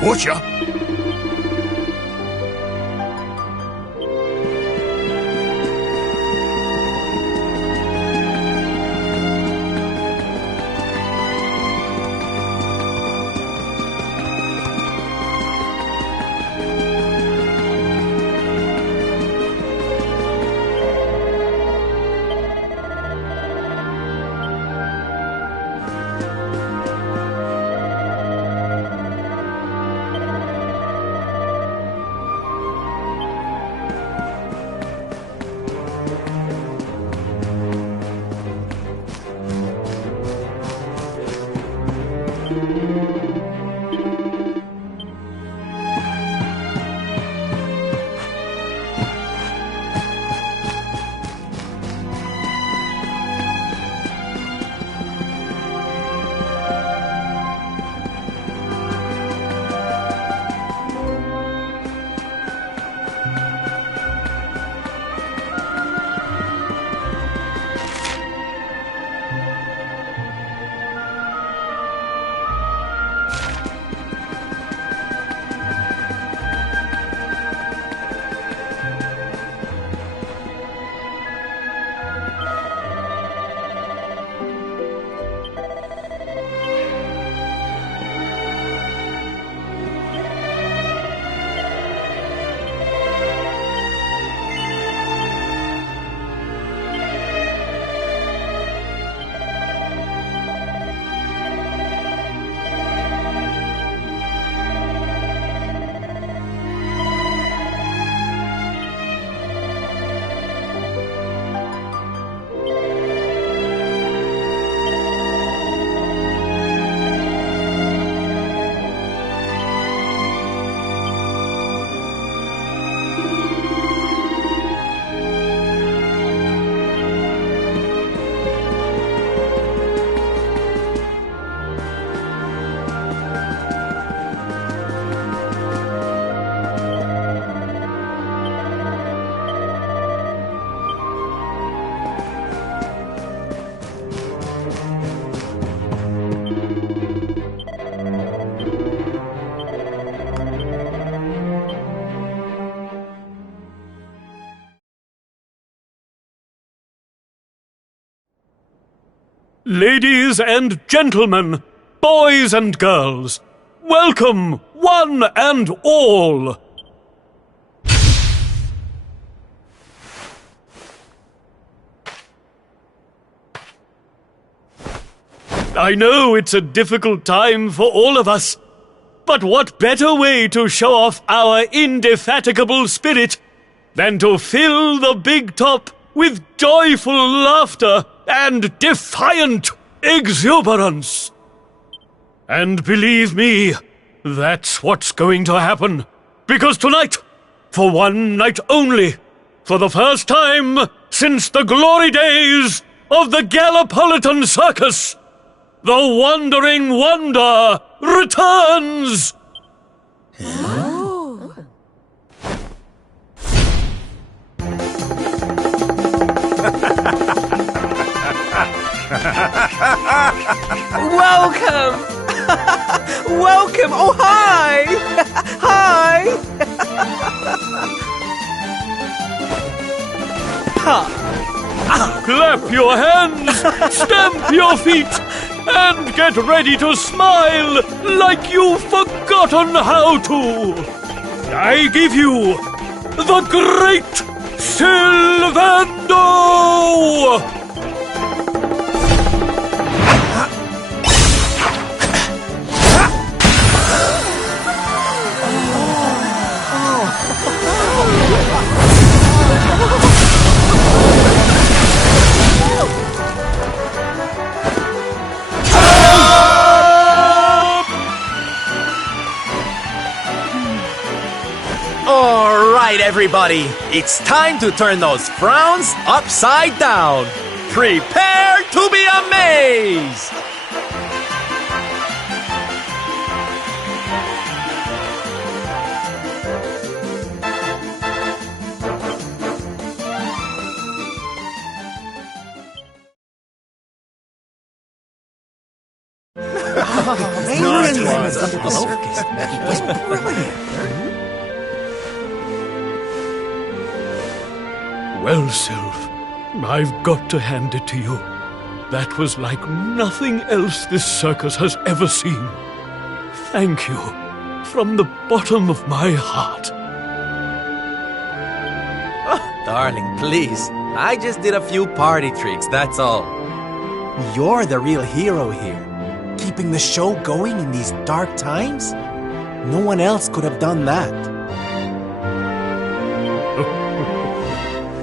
무엇이야? Ladies and gentlemen, boys and girls, welcome, one and all. I know it's a difficult time for all of us, but what better way to show off our indefatigable spirit than to fill the big top with joyful laughter and defiant exuberance? And believe me, that's what's going to happen. Because tonight, for one night only, for the first time since the glory days of the Gallipolitan Circus, the Wandering Wonder returns! Welcome! Welcome! Oh, hi! Hi! Clap your hands, stamp your feet, and get ready to smile like you've forgotten how to. I give you the Great Sylvando! Alright, everybody, it's time to turn those frowns upside down. Prepare to be amazed! Well, Sylph, I've got to hand it to you. That was like nothing else this circus has ever seen. Thank you, from the bottom of my heart. Oh, darling, please. I just did a few party tricks, that's all. You're the real hero here. Keeping the show going in these dark times? No one else could have done that.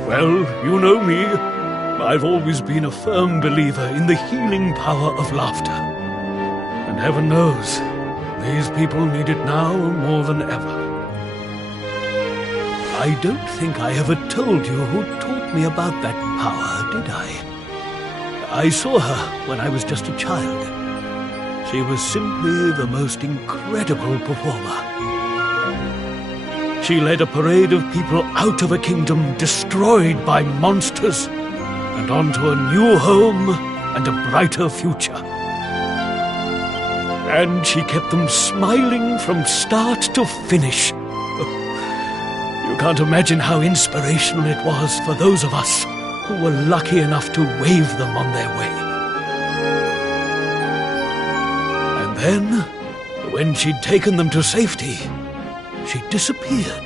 Well, you know me. I've always been a firm believer in the healing power of laughter. And heaven knows, these people need it now more than ever. I don't think I ever told you who taught me about that power, did I? I saw her when I was just a child. She was simply the most incredible performer. She led a parade of people out of a kingdom destroyed by monsters and onto a new home and a brighter future. And she kept them smiling from start to finish. You can't imagine how inspirational it was for those of us who were lucky enough to wave them on their way. And then, when she'd taken them to safety, she disappeared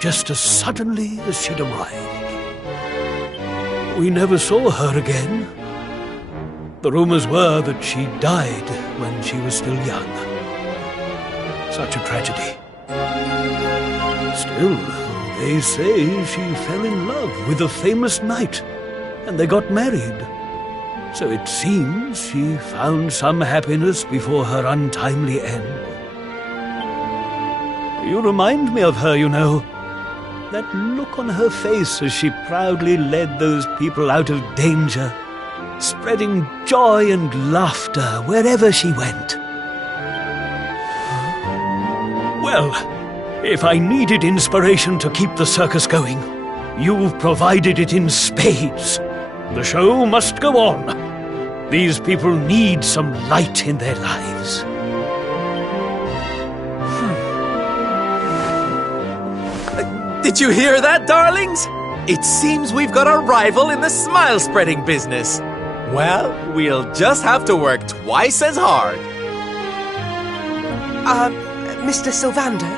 just as suddenly as she'd arrived. We never saw her again. The rumors were that she died when she was still young. Such a tragedy. Still, they say she fell in love with a famous knight, and they got married. So it seems she found some happiness before her untimely end. You remind me of her, you know. That look on her face as she proudly led those people out of danger, spreading joy and laughter wherever she went. Well, if I needed inspiration to keep the circus going, you've provided it in spades. The show must go on. These people need some light in their lives. Did you hear that, darlings? It seems we've got a rival in the smile-spreading business. Well, we'll just have to work twice as hard. Mr. Sylvander?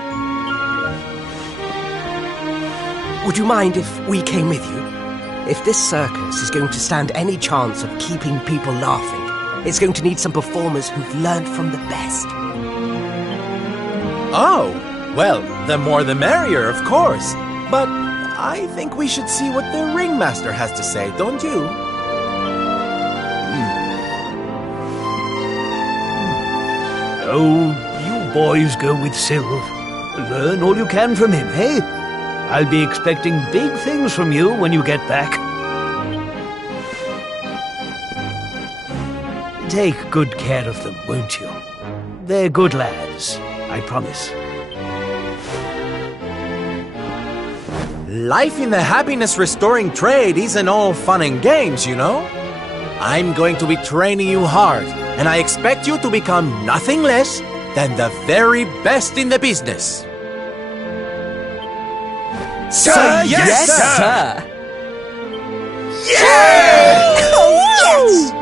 Would you mind if we came with you? If this circus is going to stand any chance of keeping people laughing, it's going to need some performers who've learned from the best. Oh, well, the more the merrier, of course. But I think we should see what the ringmaster has to say, don't you? Oh, you boys go with Sylv. Learn all you can from him, eh? I'll be expecting big things from you when you get back. Take good care of them, won't you? They're good lads, I promise. Life in the happiness-restoring trade isn't all fun and games, you know? I'm going to be training you hard, and I expect you to become nothing less than the very best in the business. Sir, yes, sir! Yeah! Oh, yes!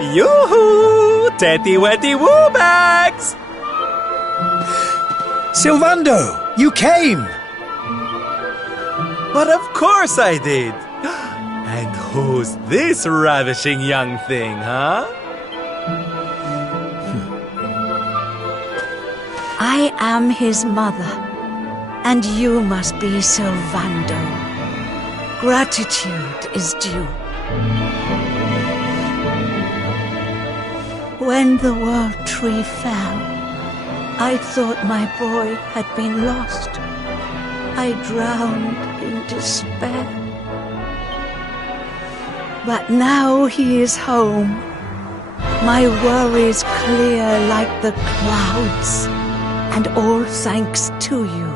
Yoo-hoo! Tetty wetty woo bags! Sylvando, you came! But of course I did! And who's this ravishing young thing, huh? I am his mother, and you must be Sylvando. Gratitude is due. When the World Tree fell, I thought my boy had been lost. I drowned in despair. But now he is home. My worries clear like the clouds, and all thanks to you.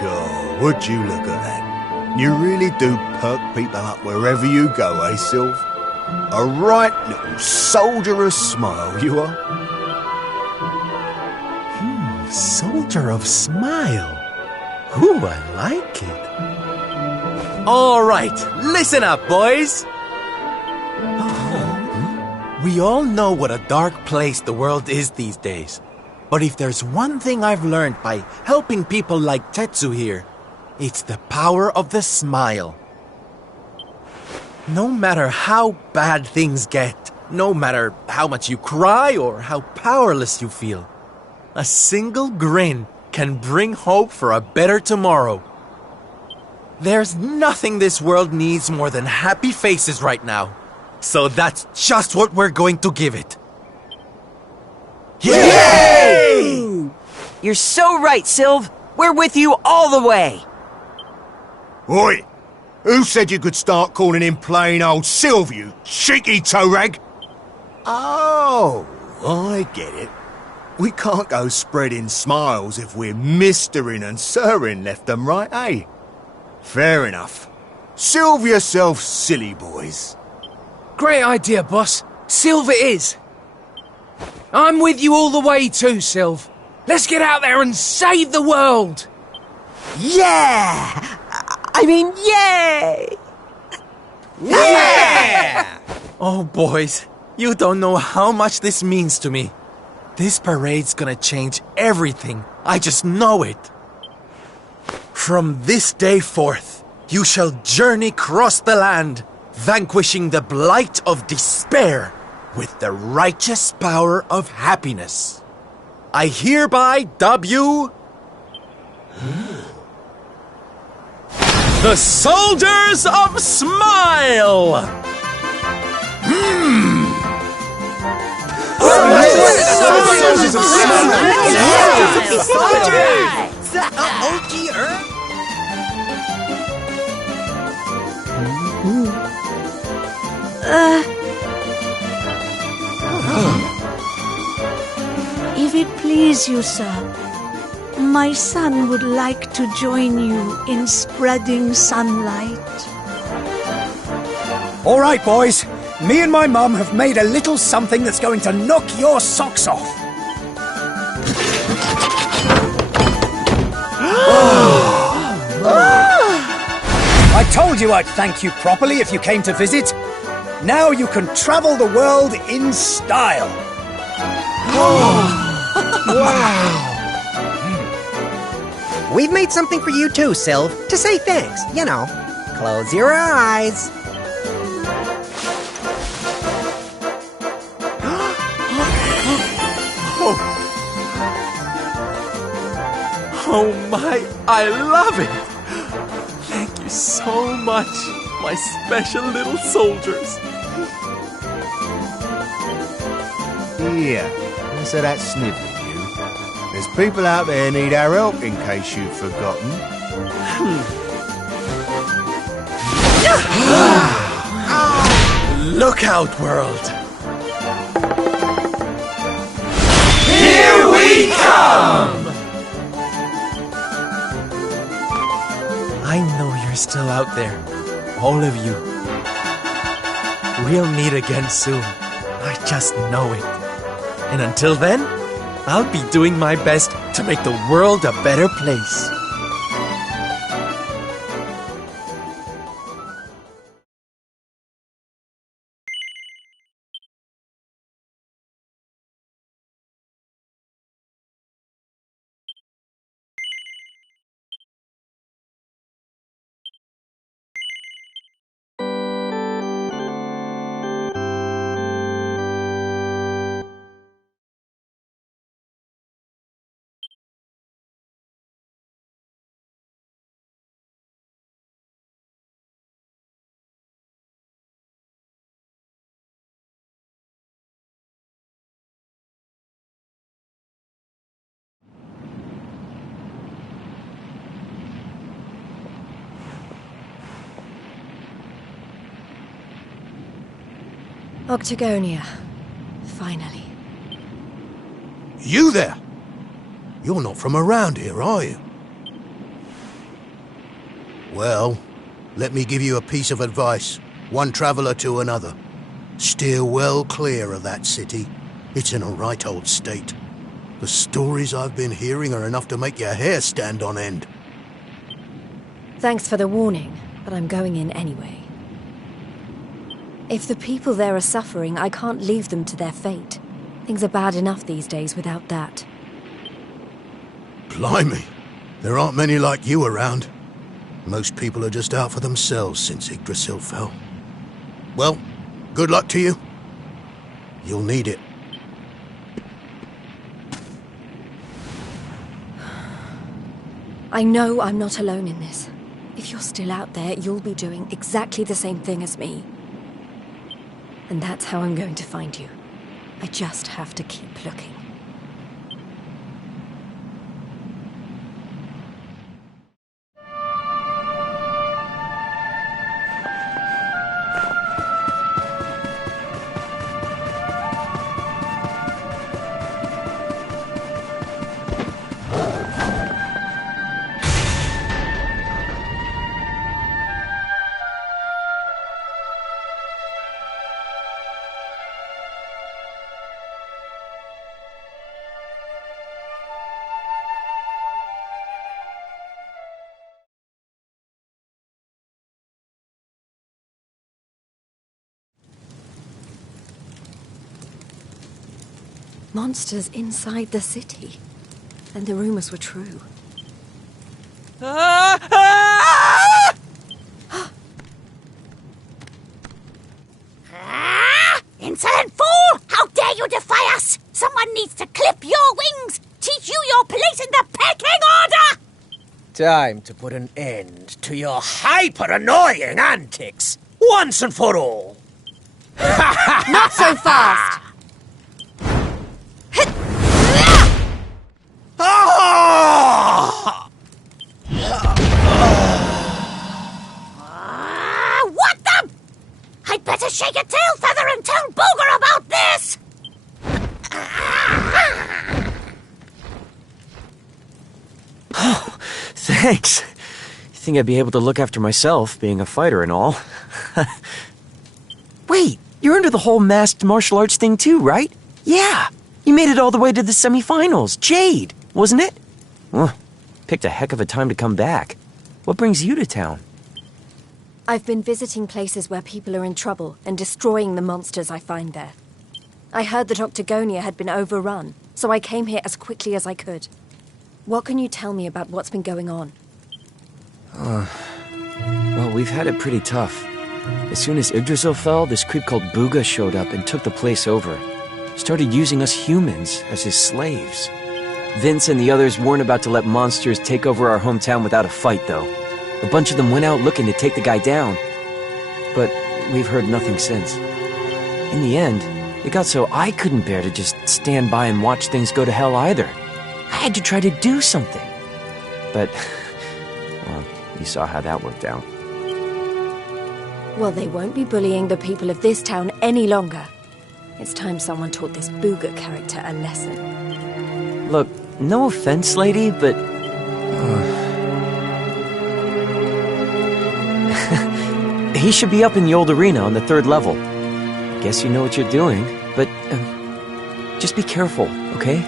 God, would you look at that? You really do perk people up wherever you go, eh, Sylv? A right little soldier of smile, you are. Soldier of smile. Ooh, I like it. All right, listen up, boys. We all know what a dark place the world is these days. But if there's one thing I've learned by helping people like Tetsu here, it's the power of the smile. No matter how bad things get, no matter how much you cry or how powerless you feel, a single grin can bring hope for a better tomorrow. There's nothing this world needs more than happy faces right now. So that's just what we're going to give it. Yay! You're so right, Sylv. We're with you all the way. Oi! Who said you could start calling him plain old Sylv, you cheeky toe rag? Oh, I get it. We can't go spreading smiles if we're mistering and sirring left and right, eh? Fair enough. Sylv yourself, silly boys. Great idea, boss. Sylv it is. I'm with you all the way too, Sylv. Let's get out there and save the world! Yeah! I mean, yay! Yeah! Oh, boys, you don't know how much this means to me. This parade's gonna change everything. I just know it. From this day forth, you shall journey across the land, vanquishing the blight of despair with the righteous power of happiness. I hereby dub you the Soldiers of Smile! If it please you, sir, my son would like to join you in spreading sunlight. All right, boys. Me and my mum have made a little something that's going to knock your socks off. I told you I'd thank you properly if you came to visit. Now you can travel the world in style. We've made something for you too, Sylv, to say thanks, you know. Close your eyes. Oh my, I love it! Thank you so much, my special little soldiers. Yeah, answer that snivel, you. There's people out there need our help, in case you've forgotten. Look out, world! Here we come! I know you're still out there, all of you. We'll meet again soon. I just know it. And until then, I'll be doing my best to make the world a better place. Octagonia. Finally. You there? You're not from around here, are you? Well, let me give you a piece of advice, one traveller to another. Steer well clear of that city. It's in a right old state. The stories I've been hearing are enough to make your hair stand on end. Thanks for the warning, but I'm going in anyway. If the people there are suffering, I can't leave them to their fate. Things are bad enough these days without that. Blimey, there aren't many like you around. Most people are just out for themselves since Yggdrasil fell. Well, good luck to you. You'll need it. I know I'm not alone in this. If you're still out there, you'll be doing exactly the same thing as me. And that's how I'm going to find you. I just have to keep looking. Monsters inside the city. And the rumors were true. Insolent fool! How dare you defy us! Someone needs to clip your wings! Teach you your place in the pecking order! Time to put an end to your hyper-annoying antics, once and for all. Not so fast! What the? I'd better shake a tail feather and tell Booger about this! Thanks. You think I'd be able to look after myself, being a fighter and all? Wait, you're into the whole masked martial arts thing too, right? Yeah, you made it all the way to the semifinals. Jade, wasn't it? Well, picked a heck of a time to come back. What brings you to town? I've been visiting places where people are in trouble and destroying the monsters I find there. I heard that Octagonia had been overrun, so I came here as quickly as I could. What can you tell me about what's been going on? Well, we've had it pretty tough. As soon as Yggdrasil fell, this creep called Booga showed up and took the place over. Started using us humans as his slaves. Vince and the others weren't about to let monsters take over our hometown without a fight, though. A bunch of them went out looking to take the guy down. But we've heard nothing since. In the end, it got so I couldn't bear to just stand by and watch things go to hell either. I had to try to do something. But, well, you saw how that worked out. Well, they won't be bullying the people of this town any longer. It's time someone taught this Booga character a lesson. Look, no offense, lady, but... he should be up in the old arena on the 3rd level. Guess you know what you're doing, but... just be careful, okay?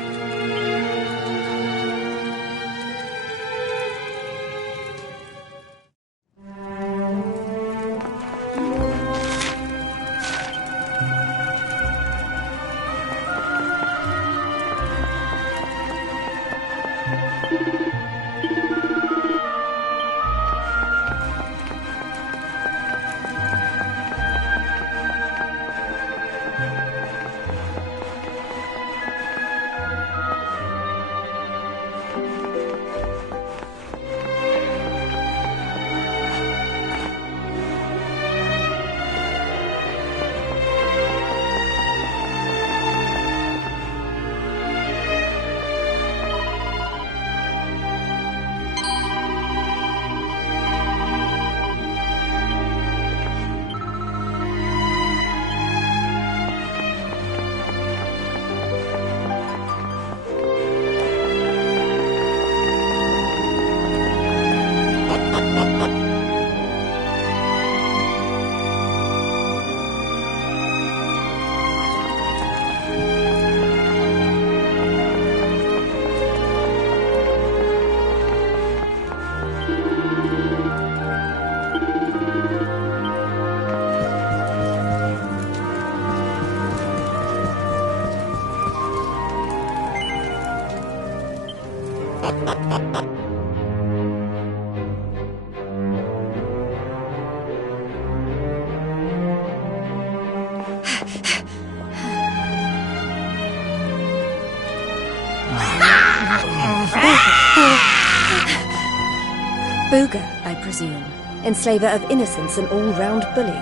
Booga, I presume. Enslaver of innocence and all-round bully.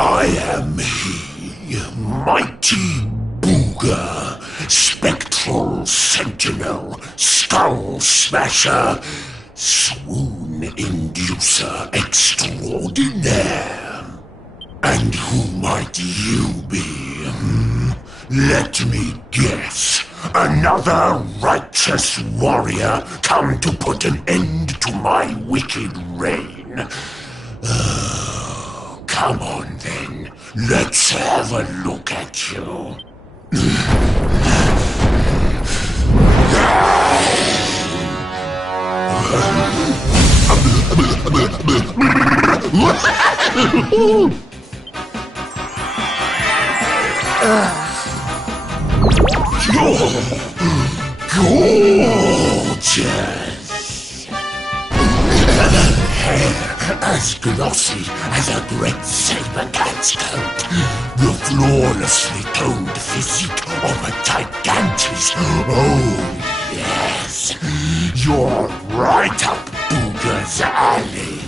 I am he, mighty Booga, spectral sentinel, skull smasher, swoon inducer extraordinaire. And who might you be? Let me guess. Another righteous warrior come to put an end to my wicked reign. Come on then, let's have a look at you. Gorgeous! Hair as glossy as a great saber cat's coat. The flawlessly toned physique of a gigantis. Oh, yes. You're right up Booga's alley.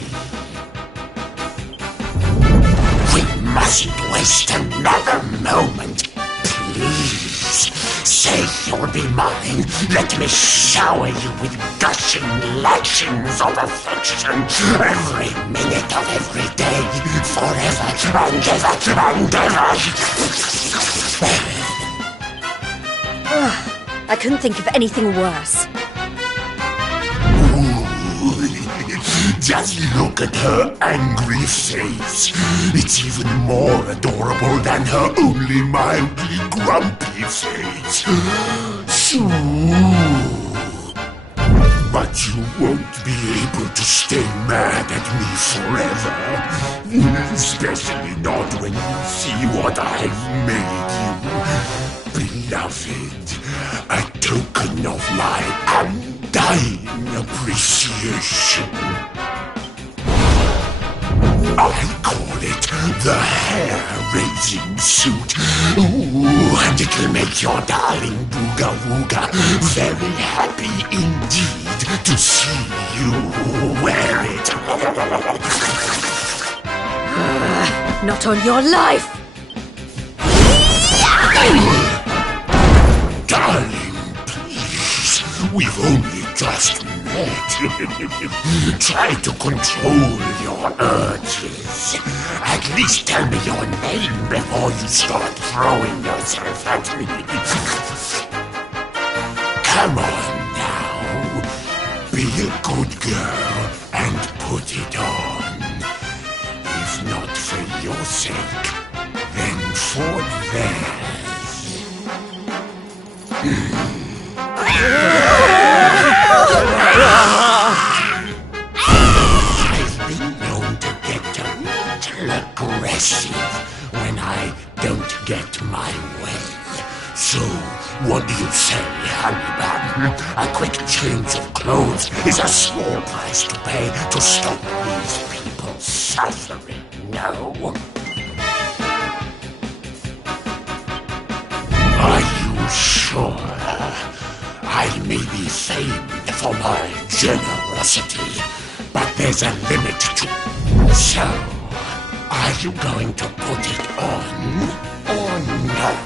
We mustn't waste another moment. Please, say you'll be mine. Let me shower you with gushing lashings of affection every minute of every day, forever and ever and ever. I couldn't think of anything worse. Just look at her angry face. It's even more adorable than her only mildly grumpy face. But you won't be able to stay mad at me forever. Especially not when you see what I've made you. Beloved, a token of my undying appreciation. I call it the hair-raising suit. Ooh, and it'll make your darling Booga Wooga very happy indeed to see you wear it. Not on your life! Darling, please, we've only just met. Try to control your urges. At least tell me your name before you start throwing yourself at me. Come on now. Be a good girl and put it on. If not for your sake, then for theirs. I've been known to get a little aggressive when I don't get my way. So, what do you say, Honeybun? A quick change of clothes is a small price to pay to stop these people suffering, no? Are you sure? I may be famed for my generosity, but there's a limit to... So, are you going to put it on or not?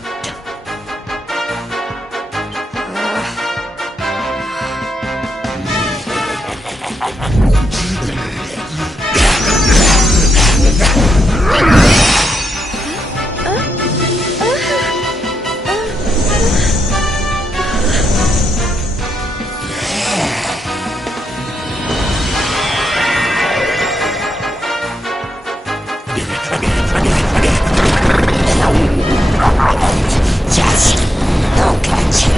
Just look at you.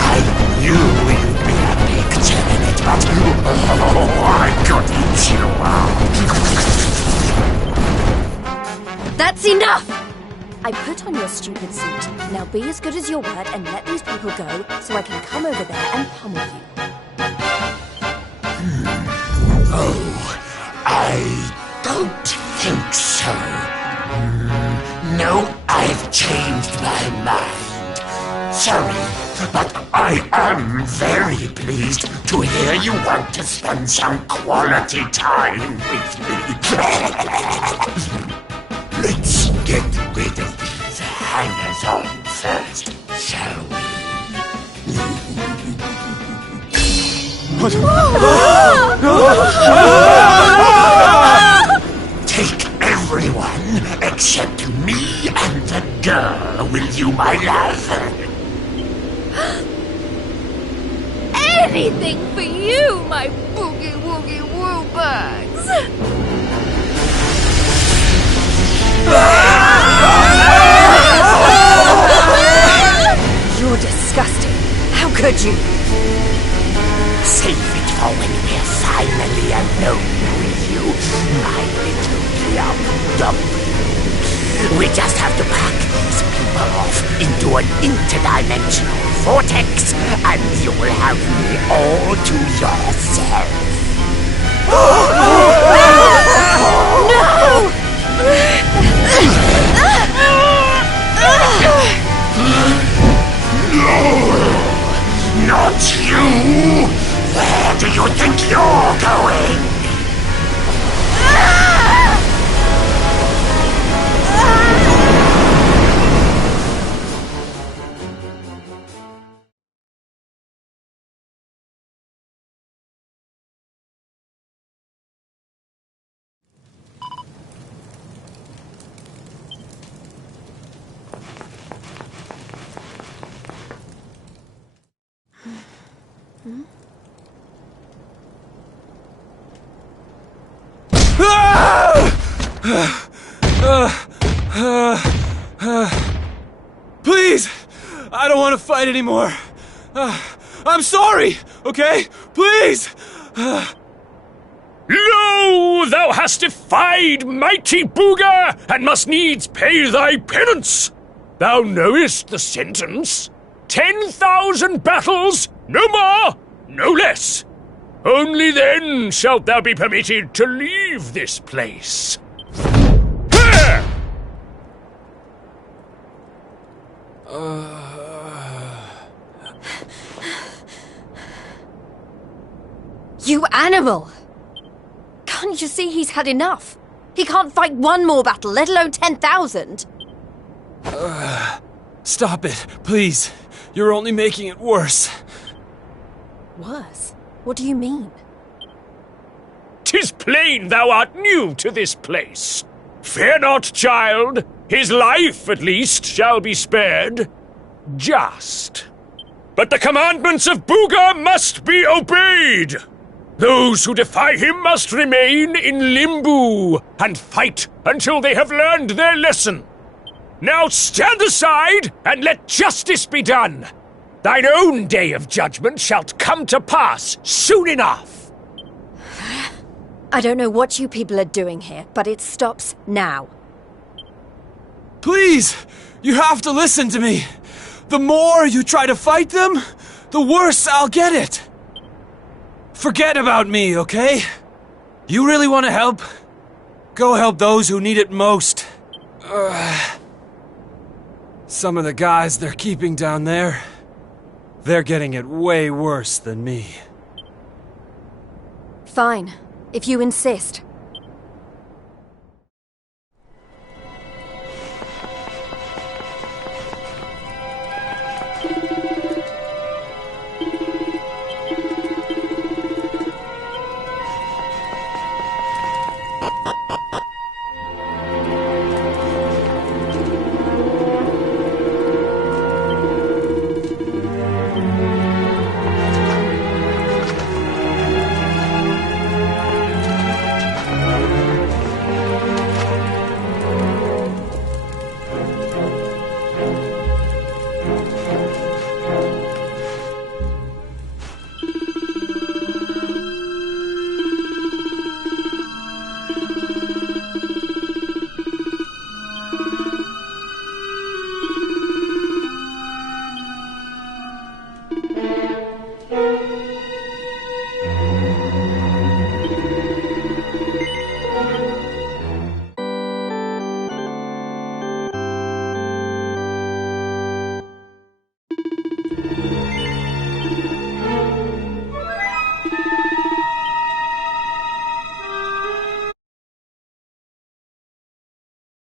I knew you'd be a big turnet, but I could eat you up. That's enough! I put on your stupid suit. Now be as good as your word and let these people go so I can come over there and pummel you. Oh, I don't think so. No, I've changed my mind. Sorry, but I am very pleased to hear you want to spend some quality time with me. Let's get rid of these hangers-on first, shall we? Take everyone except me and the girl with you, my love. Anything for you, my boogie-woogie-woo birds! You're disgusting. How could you? Save it for when we're finally alone with you, my little plump dumpling. We just have to pack these people off into an interdimensional vortex, and you will have me all to yourself. No! No! Not you! Where do you think you're going? Please! I don't want to fight anymore. I'm sorry, okay? Please! Lo, thou hast defied mighty Booga, and must needs pay thy penance. Thou knowest the sentence. 10,000 battles, no more, no less. Only then shalt thou be permitted to leave this place. Here! You animal! Can't you see he's had enough? He can't fight one more battle, let alone 10,000. Stop it, please. You're only making it worse. Worse? What do you mean? 'Tis plain thou art new to this place. Fear not, child. His life, at least, shall be spared. Just. But the commandments of Booga must be obeyed. Those who defy him must remain in Limbo and fight until they have learned their lesson. Now stand aside and let justice be done. Thine own day of judgment shalt come to pass soon enough. I don't know what you people are doing here, but it stops now. Please! You have to listen to me. The more you try to fight them, the worse I'll get it. Forget about me, okay? You really want to help? Go help those who need it most. Some of the guys they're keeping down there, they're getting it way worse than me. Fine, if you insist.